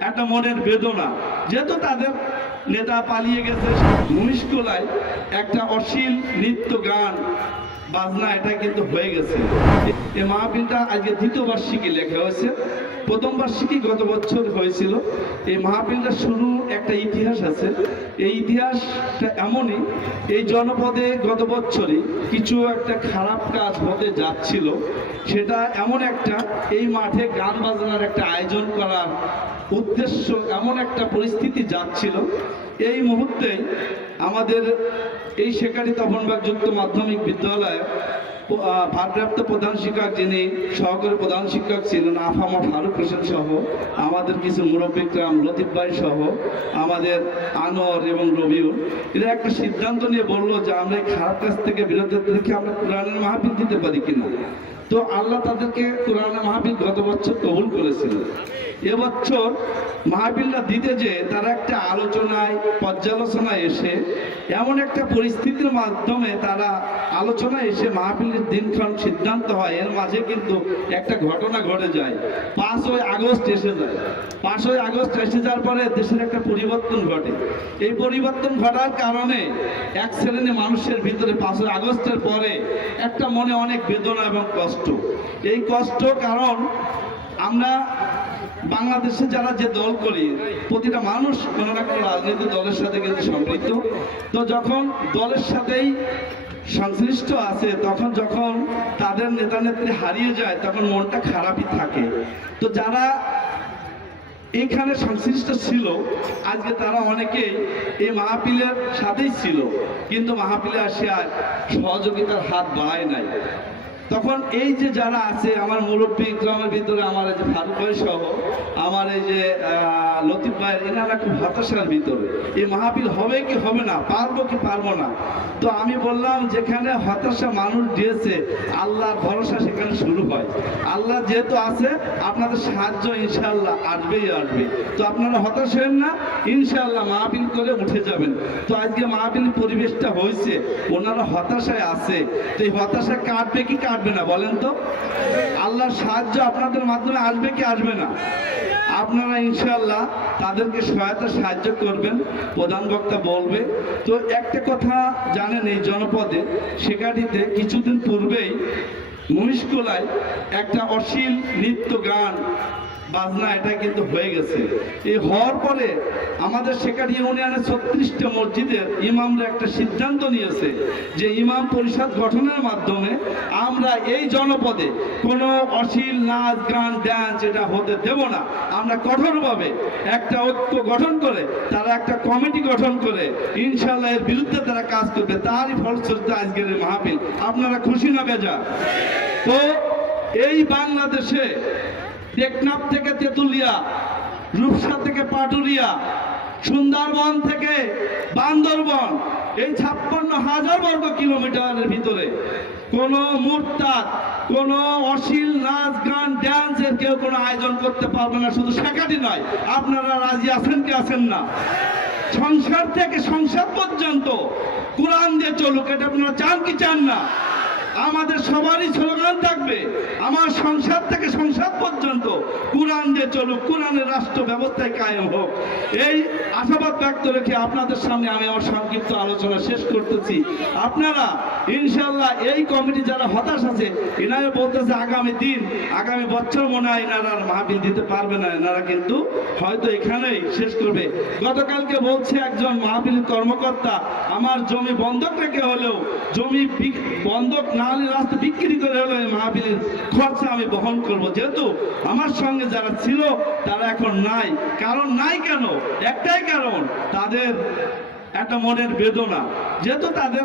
একটা মনের বেদনা। যেহেতু তাদের নেতা পালিয়ে গেছে মুনিশকোলায় একটা অশ্লীল নৃত্য গান, বাজনা, এটা কিন্তু হয়ে গেছে। এই মাহফিলটা আজকে দ্বিতীয় বার্ষিকী লেখা হয়েছে। প্রথম বার্ষিকী গত বছর হয়েছিল। এই মাহফিলটা শুরু একটা ইতিহাস আছে। এই ইতিহাসটা এমনই, এই জনপদে গত বছরই কিছু একটা খারাপ কাজ হতে যাচ্ছিল। সেটা এমন একটা, এই মাঠে গান বাজনার একটা আয়োজন করার উদ্দেশ্য এমন একটা পরিস্থিতি যাচ্ছিল। এই মুহূর্তে আমাদের এই শেখারি তপনবাগ যুক্ত মাধ্যমিক বিদ্যালয়ে ভারপ্রাপ্ত প্রধান শিক্ষক যিনি, সহকারী প্রধান শিক্ষক ছিলেন আফামা ফারুক হোসেন সহ, আমাদের কিছু মুরব্বিকরাম লতিফ ভাই সহ, আমাদের আনোয়ার এবং রবিউল, এরা একটা সিদ্ধান্ত নিয়ে বলল যে আমরা এই খারাপ কাজ থেকে বিরত রেখে আমরা কোরআনের মাহফিল দিতে পারি কিনা। তো আল্লাহ তাদেরকে কোরআনের মাহফিল গত বছর কবুল করেছিলেন এবছর মাহফিলটা দিতে যে তারা একটা আলোচনায়, পর্যালোচনায় এসে, এমন একটা পরিস্থিতির মাধ্যমে তারা আলোচনায় এসে মাহফিলের দিনক্ষণ সিদ্ধান্ত হয়। এর মাঝে কিন্তু একটা ঘটনা ঘটে যায়। পাঁচই আগস্ট এসে যায়। পাঁচই আগস্ট এসে যাওয়ার পরে দেশের একটা পরিবর্তন ঘটে। এই পরিবর্তন ঘটার কারণে এক শ্রেণি মানুষের ভিতরে পাঁচই আগস্টের পরে একটা মনে অনেক বেদনা এবং কষ্ট। এই কষ্ট কারণ আমরা বাংলাদেশে যারা যে দল করি, প্রতিটা মানুষ কোনো না কোনো রাজনৈতিক দলের সাথে কিন্তু সম্পৃক্ত। তো যখন দলের সাথেই সংশ্লিষ্ট আছে, তখন যখন তাদের নেতা নেত্রী হারিয়ে যায়, তখন মনটা খারাপই থাকে। তো যারা এইখানে সংশ্লিষ্ট ছিল, আজকে তারা অনেকেই এই মাহফিলের সাথেই ছিল, কিন্তু মাহফিলে আসে আর সহযোগিতার হাত বাড়ায় নাই। তখন এই যে যারা আছে, আমার মুরব্বী গ্রামের ভিতরে আমার এই যে ফারুক সহ, আমার এই যে লতিফ ভাই এনারা খুব হতাশার ভিতরে। এই মাহফিল হবে কি হবে না, পারব কি পারব না? তো আমি বললাম, যেখানে হতাশা মানুষ দিয়েছে, আল্লাহর ভরসা সেখানে শুরু হয়। আল্লাহ যেহেতু আছে, আপনাদের সাহায্য ইনশাল্লাহ আসবেই আসবে। তো আপনারা হতাশ হবেন না ইনশাল্লাহ মাহফিল করে উঠে যাবেন। তো আজকে মাহফিল পরিবেশটা হয়েছে, ওনারা হতাশায় আছে। তো এই হতাশা কাটবে কি কাটবে না বলেন তো? আল্লাহর সাহায্য আপনাদের মাধ্যমে আসবে কি আসবে না? আপনারা ইনশাল্লাহ তাদেরকে সহায়তা সাহায্য করবেন, প্রধান বক্তা বলবে। তো একটা কথা জানেন এই জনপদে সেখানটিতে কিছুদিন পূর্বেই মহিষকোলায় একটা অশ্লীল নৃত্য গান বাজনা এটা কিন্তু হয়ে গেছে। এই হওয়ার পরে আমাদের শেখাটি ইউনিয়নের ছত্রিশটা মসজিদের ইমামরা একটা সিদ্ধান্ত নিয়েছে যে ইমাম পরিষদ গঠনের মাধ্যমে আমরা এই জনপদে কোনো অশ্লীল নাচ, গান ড্যান্স এটা হতে দেব না। আমরা কঠোরভাবে একটা ঐক্য গঠন করে, তারা একটা কমিটি গঠন করে ইনশাল্লাহ এর বিরুদ্ধে তারা কাজ করবে। তারই ফলশ্রুতিতে আজকের মাহফিল। আপনারা খুশি না বেজা তো এই বাংলাদেশে টেকনাফ থেকে তেঁতুলিয়া, রূপসা থেকে পাটুরিয়া, সুন্দরবন থেকে বান্দরবন, এই ছাপ্পান্ন হাজার বর্গ কিলোমিটারের ভিতরে কোন মুরতাদ, কোন অশ্লীল নাচ গান ড্যান্সের কেউ কোনো আয়োজন করতে পারবে না, শুধু শেখাটি নয়, আপনারা রাজি আছেন কি আছেন না? সংসার থেকে সংসার পর্যন্ত কোরআন দিয়ে চলুক, এটা আপনারা চান কি চান না? আমাদের সবারই স্লোগান থাকবে, আমার সংসার থেকে সংসার পর্যন্ত কোরআন দিয়ে চলুক, কোরআনের রাষ্ট্র ব্যবস্থায় কায়েম হোক। এই আশাবাদ ব্যক্ত রেখে আপনাদের সামনে আমি আমার সংক্ষিপ্ত আলোচনা শেষ করতেছি। আপনারা ইনশাল্লাহ এই কমিটি যারা হতাশ আছে, এনারা বলতেছে আগামী দিন, আগামী বছর মনে হয় এনারা আর মাহফিল দিতে পারবে না, এনারা কিন্তু হয়তো এখানেই শেষ করবে। গতকালকে বলছে একজন মাহফিল কর্মকর্তা, আমার জমি বন্ধক রেখে হলেও জমি বন্ধক না হলে রাস্তা বিক্রি করে এই মাহফিলের খরচা আমি বহন করব। যেহেতু আমার সঙ্গে যারা ছিল, তারা এখন নাই। কারণ নাই কেন? একটাই কারণ, তাদের একটা মনের বেদনা। যেহেতু তাদের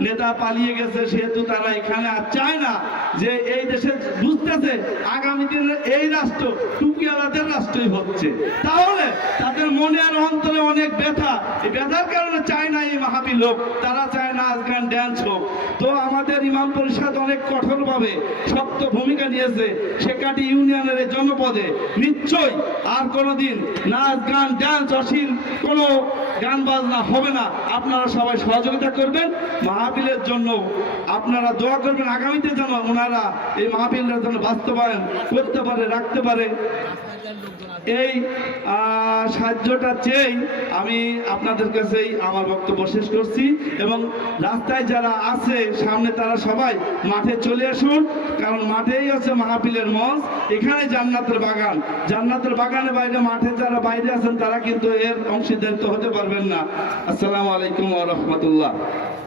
নেতা পালিয়ে গেছে, সেহেতু তারা এখানে আর চায় না যে এই দেশে বুঝতেছে, আগামী দিনে এই রাষ্ট্র টুকিয়ালাদের রাষ্ট্রই হচ্ছে। তাহলে তাদের মনে আর অন্তরে অনেক ব্যথা। এই ব্যথার কারণে চায় না এই মাহাবীর লোক, তারা চায় না নাচ গান ড্যান্স হোক। তো আমাদের ইমাম পরিষদ অনেক কঠোরভাবে শক্ত ভূমিকা নিয়েছে শেখাটি ইউনিয়নের জনপদে। নিশ্চয়ই আর কোনোদিন নাচ গান ড্যান্স অশীল কোনো গান বাজনা হবে না। আপনারা সবাই সহযোগিতা করবেন। মাহফিলের জন্য আপনারা দোয়া করবেন। আগামীতে যেন ওনারা এই মাহফিলটা যেন বাস্তবায়ন করতে পারে, রাখতে পারে। এই সাহায্যটা চেয়েই আমি আপনাদের কাছেই আমার বক্তব্য শেষ করছি এবং রাস্তায় যারা আছে, সামনে তারা সবাই মাঠে চলে আসুন, কারণ মাঠেই আছে মাহাপিলের মঞ্চ। এখানে জান্নাতের বাগান। জান্নাতের বাগানের বাইরে মাঠে যারা বাইরে আছেন, তারা কিন্তু এর অংশীদারিত্ব হতে পারবেন না। আসসালামু আলাইকুম রাহমাতুল্লাহ।